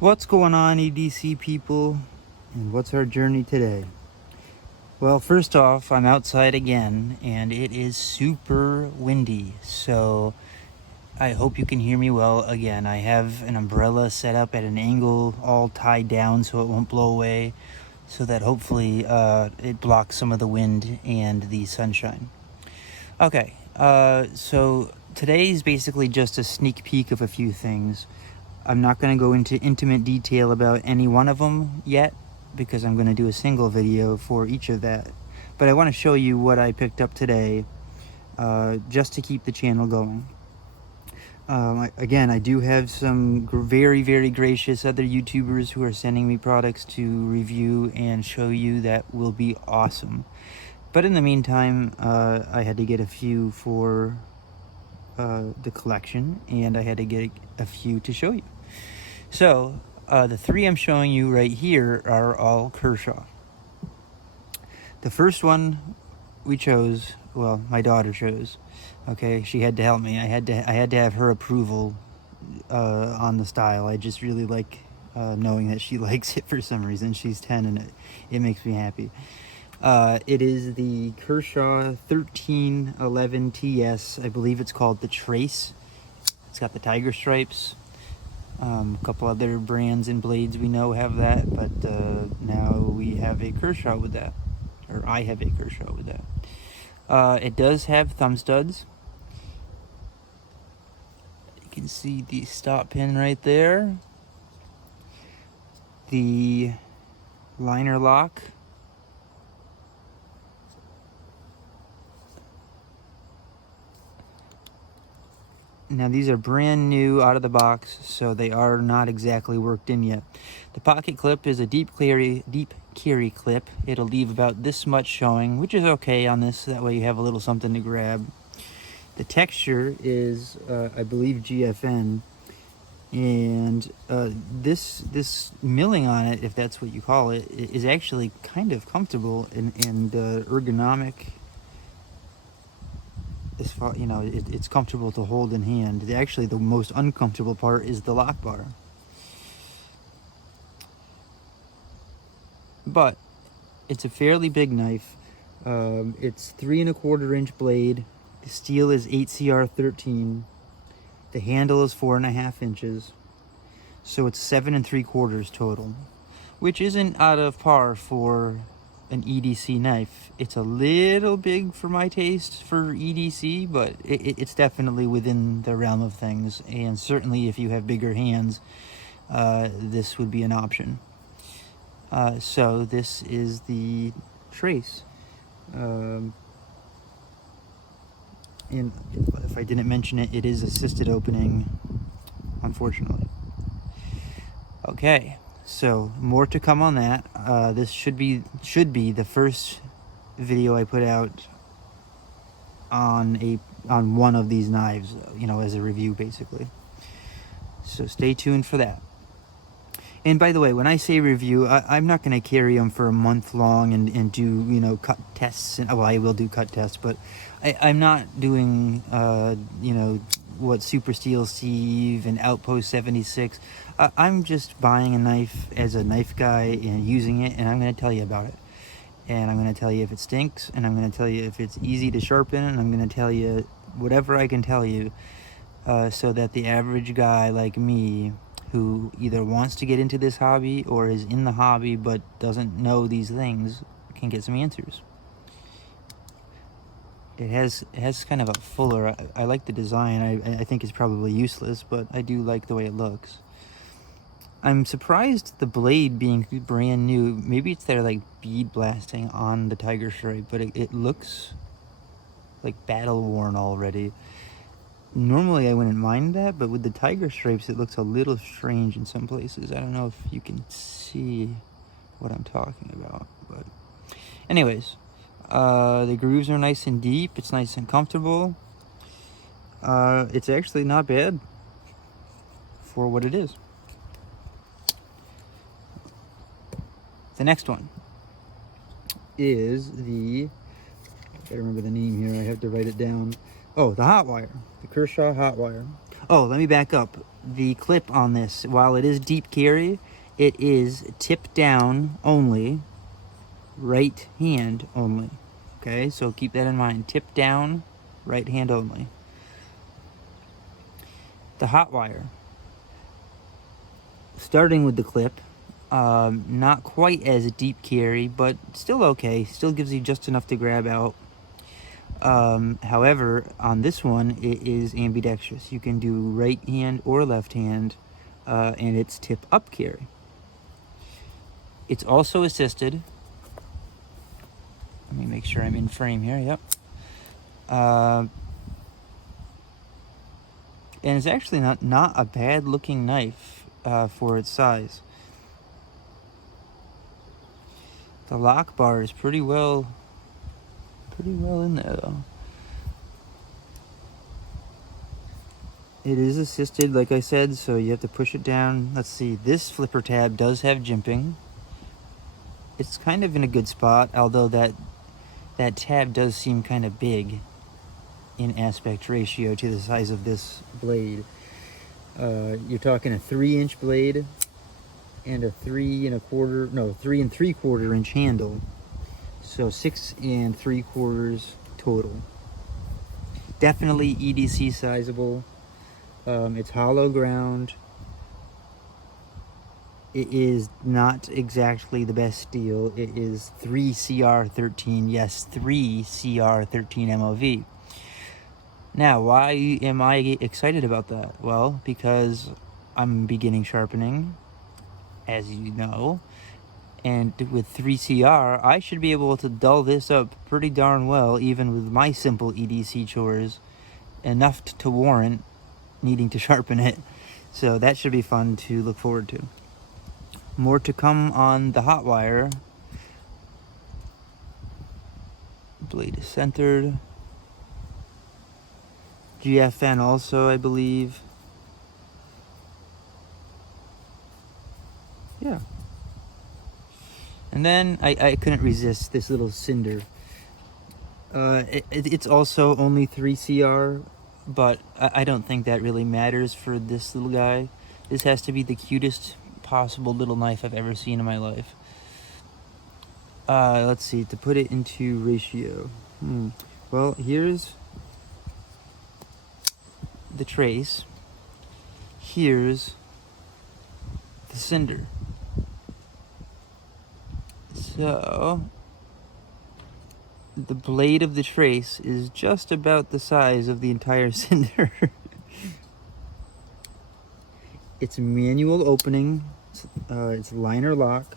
What's going on, EDC people, and what's our journey today? Well, first off, I'm outside again, and it is super windy, so I hope you can hear me well again. I have an umbrella set up at an angle, all tied down so it won't blow away, so that hopefully it blocks some of the wind and the sunshine. Okay, so today is basically just a sneak peek of a few things. I'm not going to go into intimate detail about any one of them yet, because I'm going to do a single video for each of that. But I want to show you what I picked up today, just to keep the channel going. Again, I do have some very, very gracious other YouTubers who are sending me products to review and show you that will be awesome. But in the meantime, I had to get a few for the collection, and I had to get a few to show you. So, the three I'm showing you right here are all Kershaw. The first one we chose, well, my daughter chose. Okay, she had to help me. I had to have her approval on the style. I just really like knowing that she likes it for some reason. She's 10 and it makes me happy. It is the Kershaw 1311 TS. I believe it's called the Trace. It's got the tiger stripes. A couple other brands and blades we know have that, but now we have a Kershaw with that, or I have a Kershaw with that. It does have thumb studs. You can see the stop pin right there. The liner lock. Now these are brand new out of the box, so they are not exactly worked in yet. The pocket clip is a deep carry clip. It'll leave about this much showing, which is okay on this. That way you have a little something to grab. The texture is, I believe, GFN, and this milling on it, if that's what you call it, is actually kind of comfortable and ergonomic. As far, you know, it's comfortable to hold in hand. Actually, the most uncomfortable part is the lock bar. But it's a fairly big knife. It's 3 1/4 inch blade. The steel is 8CR13. The handle is 4.5 inches. So it's 7 3/4 total, which isn't out of par for an EDC knife. It's a little big for my taste for EDC, but it's definitely within the realm of things, and certainly if you have bigger hands, this would be an option. So this is the Trace. And if I didn't mention it, it is assisted opening, unfortunately. Okay. So more to come on that. This should be the first video I put out on one of these knives, you know, as a review basically. So stay tuned for that. And by the way, when I say review, I'm not going to carry them for a month long and do, you know, cut tests. Well, I will do cut tests, but I'm not doing, you know, what Super Steel Steve and Outpost 76. I'm just buying a knife as a knife guy and using it, and I'm going to tell you about it. And I'm going to tell you if it stinks, and I'm going to tell you if it's easy to sharpen, and I'm going to tell you whatever I can tell you, so that the average guy like me, who either wants to get into this hobby or is in the hobby but doesn't know these things, can get some answers. It has kind of a fuller, I like the design. I think it's probably useless, but I do like the way it looks. I'm surprised the blade being brand new. Maybe it's their like bead blasting on the tiger stripe, but it looks like battle worn already. Normally I wouldn't mind that, but with the tiger stripes it looks a little strange in some places. I don't know if you can see what I'm talking about, but anyways, the grooves are nice and deep. It's nice and comfortable. It's actually not bad for what it is. The next one is the, I gotta remember the name here, I have to write it down. Oh, the Hotwire, the Kershaw Hotwire. Oh, let me back up. The clip on this, while it is deep carry, it is tip down only, right hand only. Okay, so keep that in mind. Tip down, right hand only. The hot wire. Starting with the clip, not quite as a deep carry, but still okay. Still gives you just enough to grab out. However, on this one, it is ambidextrous. You can do right hand or left hand, and it's tip up carry. It's also assisted. Let me make sure I'm in frame here. Yep. And it's actually not a bad looking knife for its size. The lock bar is pretty well in there though. It is assisted, like I said, so you have to push it down. Let's see, this flipper tab does have jimping. It's kind of in a good spot, although that tab does seem kind of big in aspect ratio to the size of this blade. You're talking a 3-inch blade and a 3 3 inch handle. So 6 3/4 total. Definitely EDC sizable. It's hollow ground. It is not exactly the best steel. It is 3CR13. Yes, 3CR13 MOV. Now, why am I excited about that? Well, because I'm beginning sharpening, as you know, and with 3CR, I should be able to dull this up pretty darn well, even with my simple EDC chores, enough to warrant needing to sharpen it. So that should be fun to look forward to. More to come on the hot wire. Blade is centered. GFN also, I believe. Yeah. And then I couldn't resist this little cinder. It's also only 3CR, but I don't think that really matters for this little guy. This has to be the cutest possible little knife I've ever seen in my life. Let's see, to put it into ratio. Well, here's the trace. Here's the cinder. So the blade of the trace is just about the size of the entire cinder. It's manual opening. It's liner lock.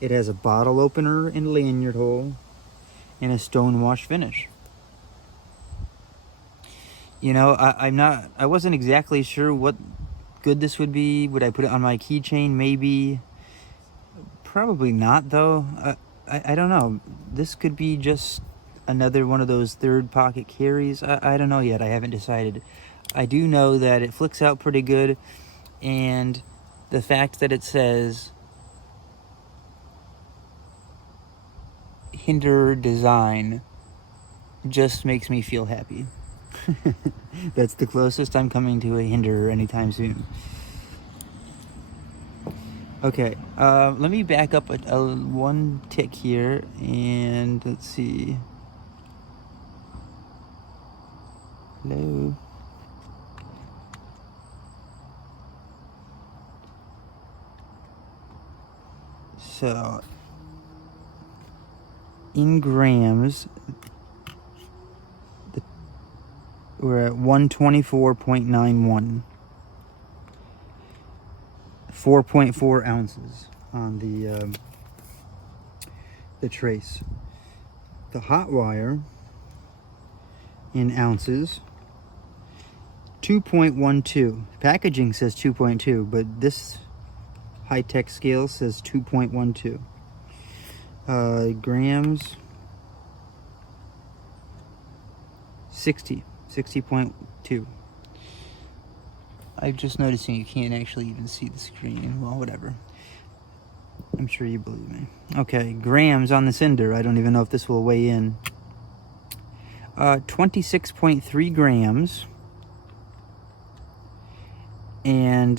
It has a bottle opener and lanyard hole and a stonewash finish. You know, I wasn't exactly sure what good this would be. Would I put it on my keychain? Maybe. Probably not, though. I don't know. This could be just another one of those third pocket carries. I don't know yet. I haven't decided. I do know that it flicks out pretty good, and the fact that it says Hinder Design just makes me feel happy. That's the closest I'm coming to a Hinder anytime soon. Okay, let me back up one tick here, and let's see. Hello. So, in grams, we're at 124.91. 4.4 ounces on the trace. The hot wire in ounces, 2.12. Packaging says 2.2, but this high-tech scale says 2.12. Grams, 60.2. I'm just noticing you can't actually even see the screen. Well, whatever. I'm sure you believe me. Okay, grams on the cinder. I don't even know if this will weigh in. 26.3 grams. and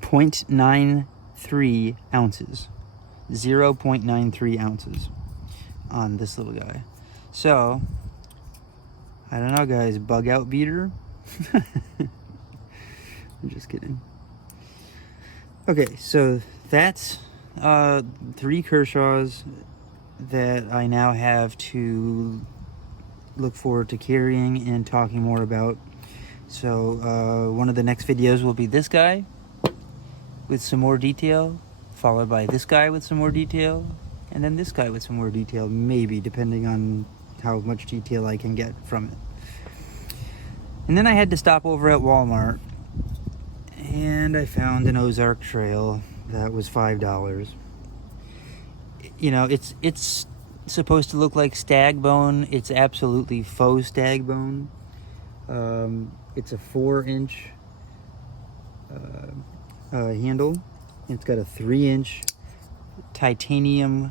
0.93 ounces. 0.93 ounces on this little guy. So, I don't know, guys. Bug out beater? I'm just kidding. Okay, so that's 3 Kershaws that I now have to look forward to carrying and talking more about. So one of the next videos will be this guy with some more detail, followed by this guy with some more detail, and then this guy with some more detail, maybe, depending on how much detail I can get from it. And then I had to stop over at Walmart, and I found an Ozark Trail that was $5. You know, it's supposed to look like stag bone. It's absolutely faux stag bone. It's a 4-inch handle. It's got a 3-inch titanium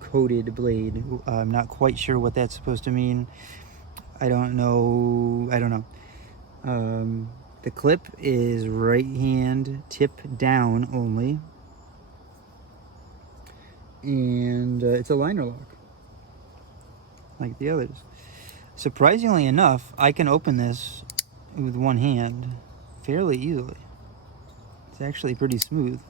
coated blade. I'm not quite sure what that's supposed to mean. I don't know. The clip is right hand tip down only, and it's a liner lock like the others. Surprisingly enough, I can open this with one hand fairly easily. It's actually pretty smooth.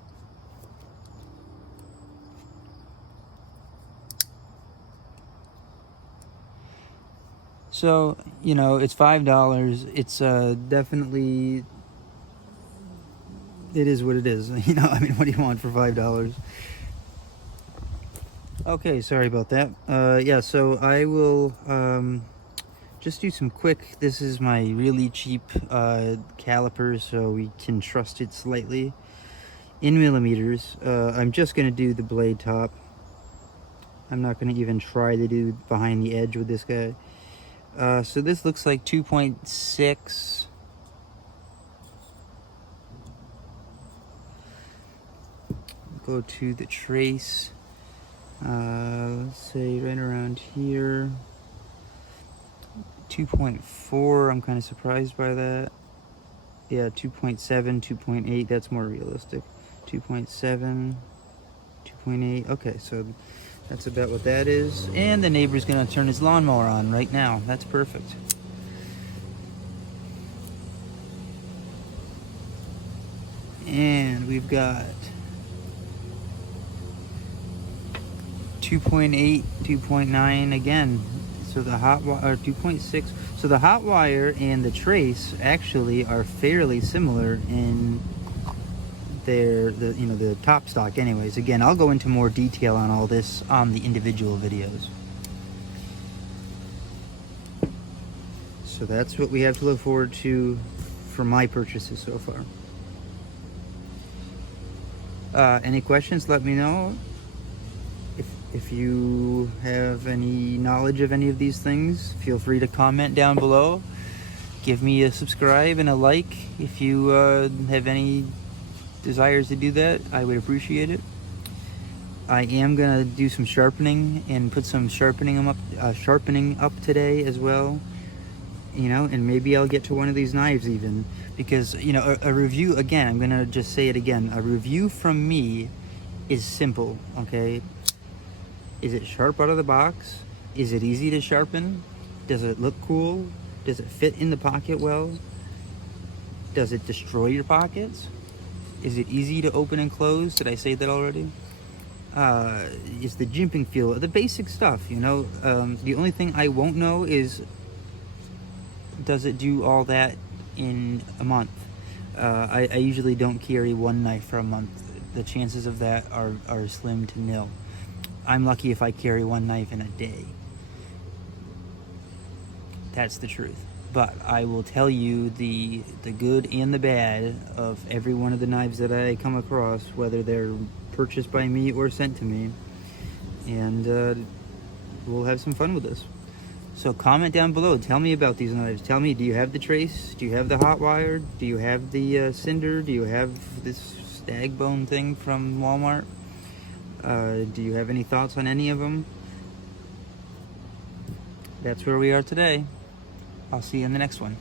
So, you know, it's $5. It's definitely, it is what it is. You know, I mean, what do you want for $5? Okay, sorry about that. Yeah, so I will just do some quick, this is my really cheap caliper, so we can trust it slightly, in millimeters. I'm just going to do the blade top. I'm not going to even try to do behind the edge with this guy. So this looks like 2.6. Go to the trace. Let's say right around here. 2.4, I'm kind of surprised by that. Yeah, 2.7, 2.8, that's more realistic. 2.7, 2.8, okay, so that's about what that is. And the neighbor's gonna turn his lawnmower on right now. That's perfect. And we've got 2.8, 2.9 again. So the hot wire, 2.6. So the hot wire and the trace actually are fairly similar in the top stock anyways. Again, I'll go into more detail on all this on the individual videos. So that's what we have to look forward to for my purchases so far. Any questions, let me know. If you have any knowledge of any of these things, feel free to comment down below. Give me a subscribe and a like if you have any desires to do that. I would appreciate it. I am gonna do some sharpening and put some sharpening up today as well. You know, and maybe I'll get to one of these knives even, because you know, a review, again, I'm gonna just say it again, a review from me is simple. Okay, is it sharp out of the box? Is it easy to sharpen? Does it look cool? Does it fit in the pocket well? Does it destroy your pockets? Is it easy to open and close? Did I say that already? Is the jimping feel, the basic stuff, you know? The only thing I won't know is, does it do all that in a month? I usually don't carry one knife for a month. The chances of that are slim to nil. I'm lucky if I carry one knife in a day. That's the truth. But I will tell you the good and the bad of every one of the knives that I come across, whether they're purchased by me or sent to me. And we'll have some fun with this. So comment down below. Tell me about these knives. Tell me, do you have the trace? Do you have the hot wire? Do you have the cinder? Do you have this stag bone thing from Walmart? Do you have any thoughts on any of them? That's where we are today. I'll see you in the next one.